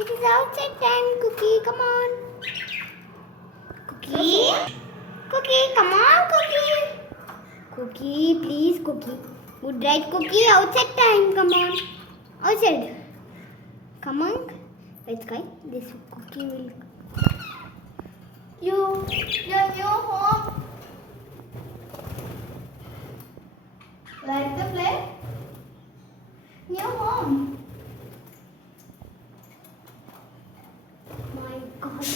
It is outside time, Cookie. Come on. Cookie? Cookie, come on, Cookie. Cookie, please, Cookie. Good right, Cookie. Outside time. Come on. Outside. Come on. Let's go. This Cookie will. Your new home. Like the play? New home. My God.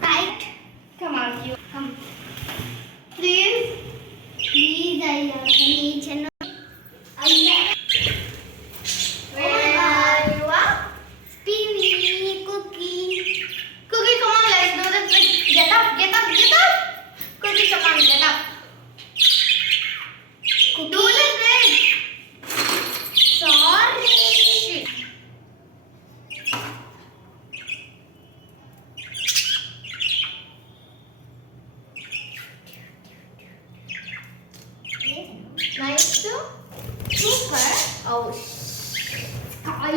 Right. Come on, you. Come. Please. Please, I have an each and I have. Where are you? Speedy Cookie. Cookie, come on, let's do this. Get up, get up, get up. Cookie, come on, get up. Cookie. Do this thing. Sorry. Nice too. Super. Oh, sky.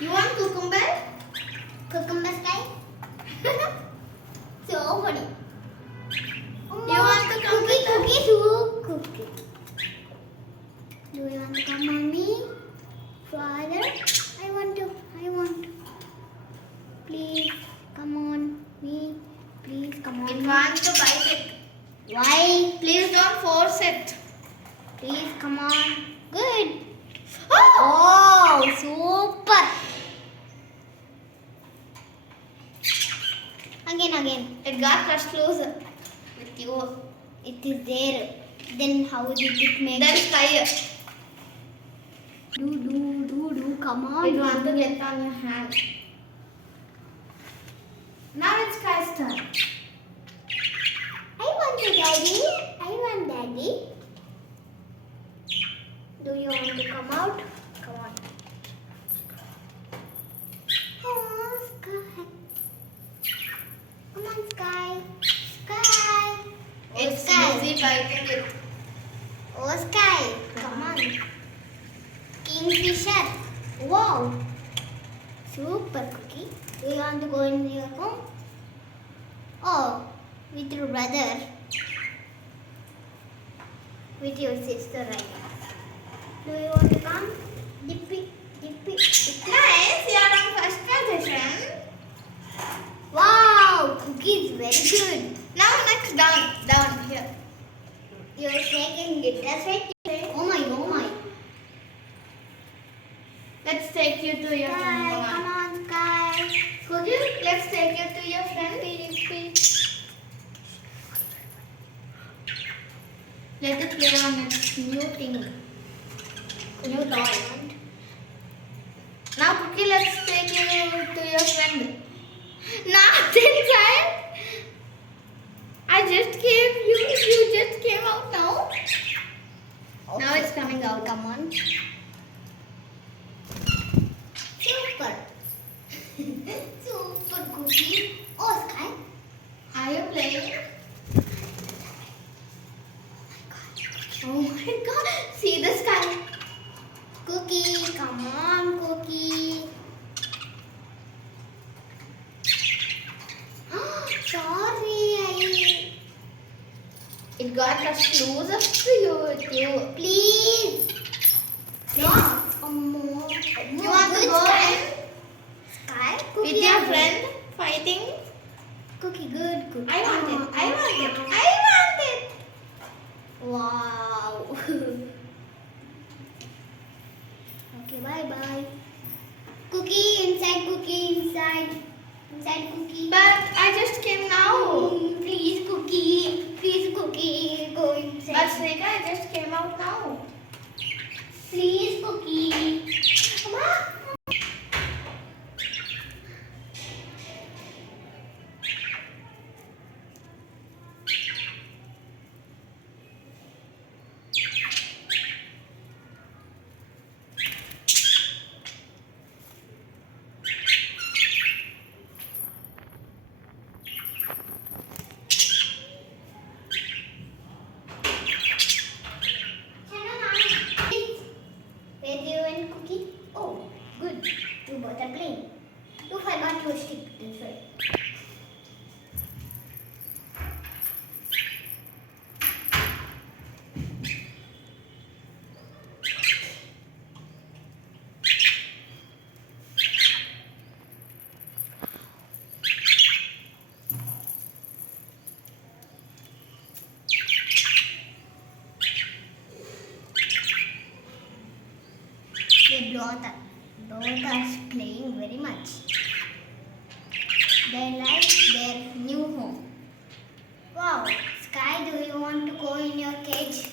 You want cucumber? Cucumber sky? So funny. You want to come with Cookie too? Cookie. Do you want to come, Mommy? Father? I want to. Please, come on. Me. Please, come on. It wants to bite it. Why? Please don't force it. Please, come on. Good. Oh, super. Again. It got crushed loose with you. It is there. Then how did it make Then it? try. Do. Come on. It wants to get on your hand. Now it's Sky's turn. I want to, Daddy. Do you want to come out? Come on. Oh, Sky. Come on, Sky. It's Sky. busy biting it. Oh, Sky. Come on. Kingfisher. Wow. Super, Cookie. Do you want to go in your home? Oh, with your brother. With your sister, right? Do you want to come? Dippy. Nice, you are on first position. Wow, Cookie is very good. Now next down here. You are shaking it. That's right. Oh my. Let's take you to your friend. Sky, come on, Sky. Cookie, let's take you to your friend. Let it play on its new thing. New toy. Now Cookie, let's take you to your friend. Not inside. I just came. You just came out now. Okay. Now it's coming out. Come on. Super. Super Cookie. Oh, Sky. Are you playing? Oh my God! See the sky. Cookie, come on, Cookie. Sorry, It got us close up to you. Please. No. More. You want to go in Sky? with your friend fighting? Cookie, good. Cookie. I want it. Wow. Okay, bye. Cookie, inside. Inside, Cookie. But I just came now. Please, Cookie, go inside. But Srika, I just came out now. Please, Cookie. Come on. Daughters playing very much. They like their new home. Wow, Sky, do you want to go in your cage?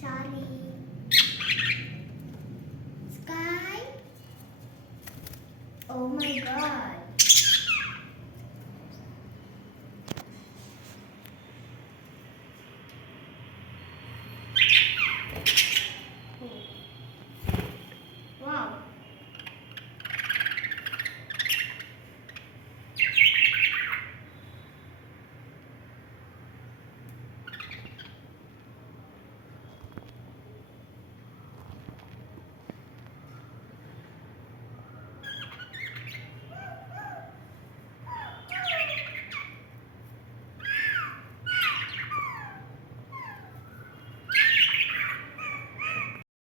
Sorry. Sky? Oh my god.